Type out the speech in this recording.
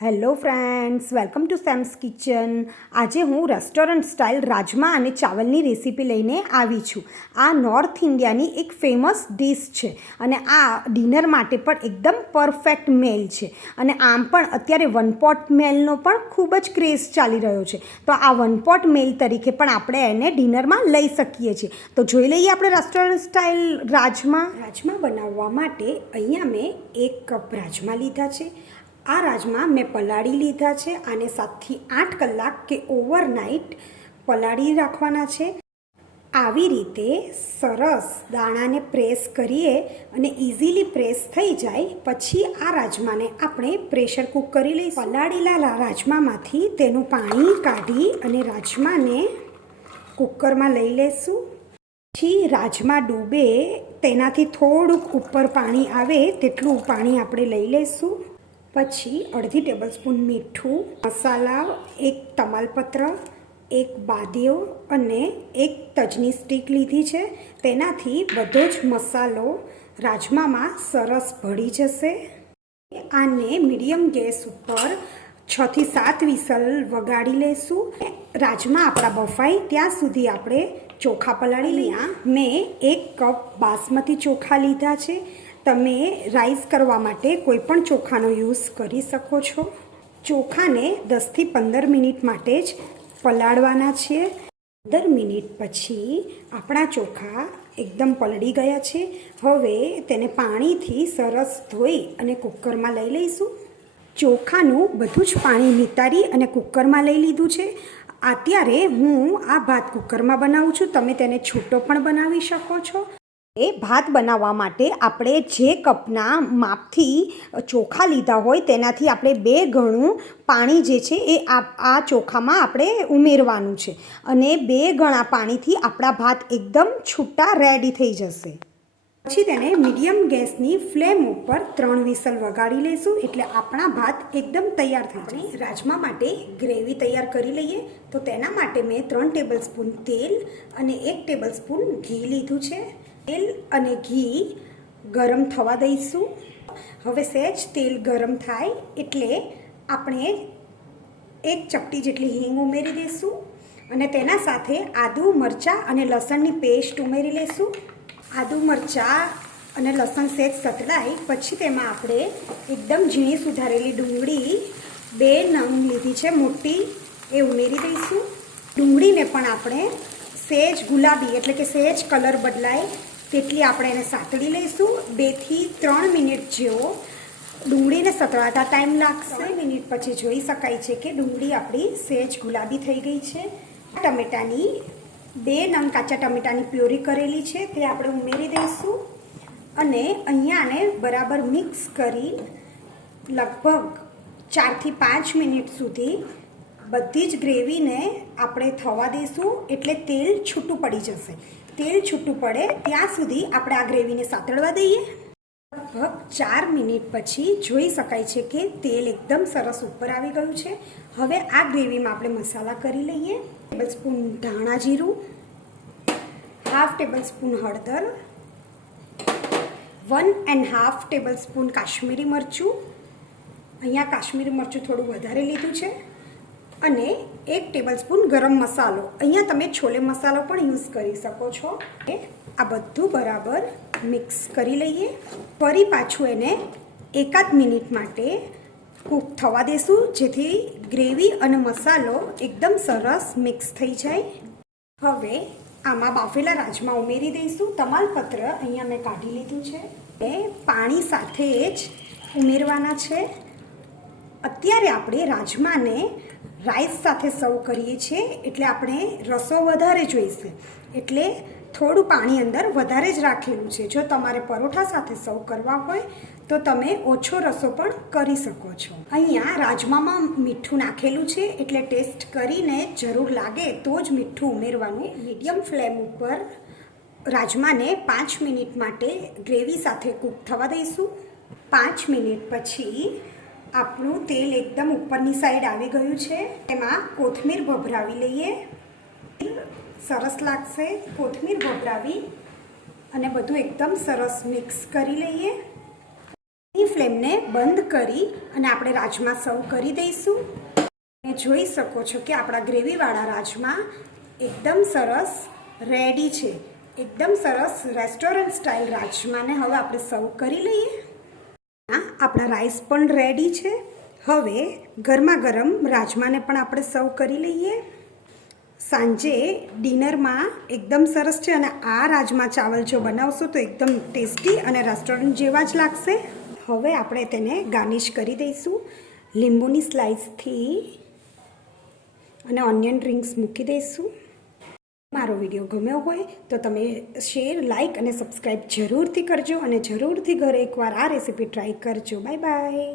Hello friends, welcome to Sam's kitchen. આજે હું restaurant style રાજમા અને ચાવલની રેસીપી લઈને આવી છું. આ નોર્થ ઇન્ડિયાની એક ફેમસ ડિશ છે અને આ ડિનર માટે પણ એકદમ પરફેક્ટ મેલ છે. અને આમ પણ અત્યારે વન પોટ મેલનો પણ ખૂબ જ ક્રેઝ ચાલી રહ્યો છે. તો આ વન પોટ મેલ તરીકે પણ આપણે એને ડિનરમાં લઈ શકીએ છીએ. તો જોઈ લઈએ આપણે રેસ્ટોરન્ટ સ્ટાઇલ રાજમા બનાવવા માટે અહીંયા મેં 1 કપ રાજમા લીધા છે. આ રાજમા મેં પલાળી લીધા છે. આને 7 થી 8 કલાક કે ઓવરનાઇટ પલાળી રાખવાના છે. આવી રીતે સરસ દાણાને પ્રેસ કરીએ અને ઇઝીલી પ્રેસ થઈ જાય પછી આ રાજમાને આપણે પ્રેશર કૂક કરી લઈશું. પલાળેલા રાજમામાંથી તેનું પાણી કાઢી અને રાજમાને કુકરમાં લઈ લઈશું. પછી રાજમા ડૂબે તેનાથી થોડુંક ઉપર પાણી આવે તેટલું પાણી આપણે લઈ લઈશું. પછી અડધી ટેબલસ્પૂન મીઠું, મસાલા, 1 તમાલપત્ર, 1 બાદિયો અને 1 તજની સ્ટીક લીધી છે. તેનાથી બધો જ મસાલો રાજમામાં સરસ ભળી જશે. આને મીડિયમ ગેસ ઉપર 6 થી 7 વિસલ વગાડી લઈશું. રાજમા આપણા બફાય ત્યાં સુધી આપણે ચોખા પલાળી લઈએ. મેં 1 કપ બાસમતી ચોખા લીધા છે. તમે રાઈસ કરવા માટે કોઈ પણ ચોખાનો યુઝ કરી શકો છો. ચોખાને 10 થી 15 મિનિટ માટે જ પલાળવાના છે. 15 મિનિટ પછી આપણા ચોખા એકદમ પલળી ગયા છે. હવે તેને પાણીથી સરસ ધોઈ અને કુકરમાં લઈ લઈશું. ચોખાનું બધું જ પાણી નિતારી અને કુકરમાં લઈ લીધું છે. અત્યારે હું આ ભાત કુકરમાં બનાવું છું. તમે તેને છૂટો પણ બનાવી શકો છો. એ ભાત બનાવવા માટે આપણે જે કપના માપથી ચોખા લીધા હોય તેનાથી આપણે 2 ગણું પાણી જે છે એ આ ચોખામાં આપણે ઉમેરવાનું છે. અને 2 ગણા પાણીથી આપણા ભાત એકદમ છૂટા રેડી થઈ જશે. પછી તેને મીડિયમ ગેસની ફ્લેમ ઉપર 3 વિસલ વગાડી લઈશું એટલે આપણા ભાત એકદમ તૈયાર થઈ જશે. રાજમા માટે ગ્રેવી તૈયાર કરી લઈએ. તો તેના માટે મેં 3 ટેબલસ્પૂન તેલ અને 1 ટેબલસ્પૂન ઘી લીધું છે. તેલ અને ઘી ગરમ થવા દઈશું. હવે સહેજ તેલ ગરમ થાય એટલે આપણે 1 ચપટી જેટલી હિંગ ઉમેરી દઈશું અને તેના સાથે આદુ, મરચાં અને લસણની પેસ્ટ ઉમેરી લઈશું. આદુ, મરચાં અને લસણ સહેજ સતળાય પછી તેમાં આપણે એકદમ ઝીણી સુધારેલી ડુંગળી 2 નંગ લીધી છે મોટી એ ઉમેરી દઈશું. ડુંગળીને પણ આપણે સહેજ ગુલાબી એટલે કે સહેજ કલર બદલાય તેટલી આપણે એને સાતળી લઈશું. 2 થી 3 મિનિટ જેવો ડુંગળીને સતળાતા ટાઈમ લાગશે. 3 મિનિટ પછી જોઈ શકાય છે કે ડુંગળી આપણી સહેજ ગુલાબી થઈ ગઈ છે. ટમેટાની 2 નંગ કાચા ટમેટાની પ્યોરી કરેલી છે તે આપણે ઉમેરી દઈશું અને અહીંયા આને બરાબર મિક્સ કરી લગભગ 4 થી 5 મિનિટ સુધી બધી જ ગ્રેવીને આપણે થવા દઈશું એટલે તેલ છૂટું પડી જશે. તેલ છૂટું પડે ત્યાં સુધી આપણે આ ગ્રેવીને સાતળવા દઈએ. લગભગ 4 મિનિટ પછી જોઈ શકાય છે કે તેલ એકદમ સરસ ઉપર આવી ગયું છે. હવે આ ગ્રેવીમાં આપણે મસાલા કરી લઈએ. ટેબલસ્પૂન ધાણા જીરું, 1/2 ટેબલસ્પૂન હળદર, 1.5 ટેબલસ્પૂન કાશ્મીરી મરચું, અહીંયા કાશ્મીરી મરચું થોડું વધારે લીધું છે અને 1 ટેબલસ્પૂન ગરમ મસાલો. અહીંયા તમે છોલે મસાલો પણ યુઝ કરી શકો છો. આ બધું બરાબર મિક્સ કરી લઈએ. ફરી પાછું એને 1 મિનિટ માટે કૂક થવા દેશું જેથી ગ્રેવી અને મસાલો એકદમ સરસ મિક્સ થઈ જાય. હવે આમાં બાફેલા રાજમા ઉમેરી દઈશું. તમાલપત્ર અહીંયા મેં કાઢી લીધું છે એ પાણી સાથે જ ઉમેરવાના છે. અત્યારે આપણે રાજમાને રાઈસ સાથે સર્વ કરીએ છીએ એટલે આપણે રસો વધારે જોઈશે એટલે થોડું પાણી અંદર વધારે જ રાખેલું છે. જો તમારે પરોઠા સાથે સર્વ કરવા હોય તો તમે ઓછો રસો પણ કરી શકો છો. અહીંયા રાજમામાં મીઠું નાખેલું છે એટલે ટેસ્ટ કરીને જરૂર લાગે તો જ મીઠું ઉમેરવાનું. મીડિયમ ફ્લેમ ઉપર રાજમાને 5 મિનિટ માટે ગ્રેવી સાથે કૂક થવા દઈશું. 5 મિનિટ પછી આપણું તેલ એકદમ ઉપરની સાઈડ આવી ગયું છે. એમાં કોથમીર ભભરાવી લઈએ. સરસ લાગશે. કોથમીર ભભરાવી અને બધું એકદમ સરસ મિક્સ કરી લઈએ. ફ્લેમને બંધ કરી અને આપણે રાજમા સર્વ કરી દઈશું. તમે જોઈ શકો છો કે આપણા ગ્રેવીવાળા રાજમા એકદમ સરસ રેડી છે. એકદમ સરસ રેસ્ટોરન્ટ સ્ટાઇલ રાજમાને હવે આપણે સર્વ કરી લઈએ. આપણા રાઈસ પણ રેડી છે. હવે ગરમા ગરમ રાજમાને પણ આપણે સર્વ કરી લઈએ. સાંજે ડિનરમાં એકદમ સરસ છે અને આ રાજમા ચાવલ જો બનાવશો તો એકદમ ટેસ્ટી અને રેસ્ટોરન્ટ જેવા જ લાગશે. હવે આપણે તેને ગાર્નિશ કરી દઈશું લીંબુની સ્લાઇસથી અને ઓનિયન રિંગ્સ મૂકી દઈશું. મારો વિડીયો ગમ્યો હોય તો તમે શેર, લાઇક અને સબસ્ક્રાઈબ જરૂરથી કરજો અને જરૂરથી ઘરે એકવાર આ રેસીપી ટ્રાય કરજો. Bye bye.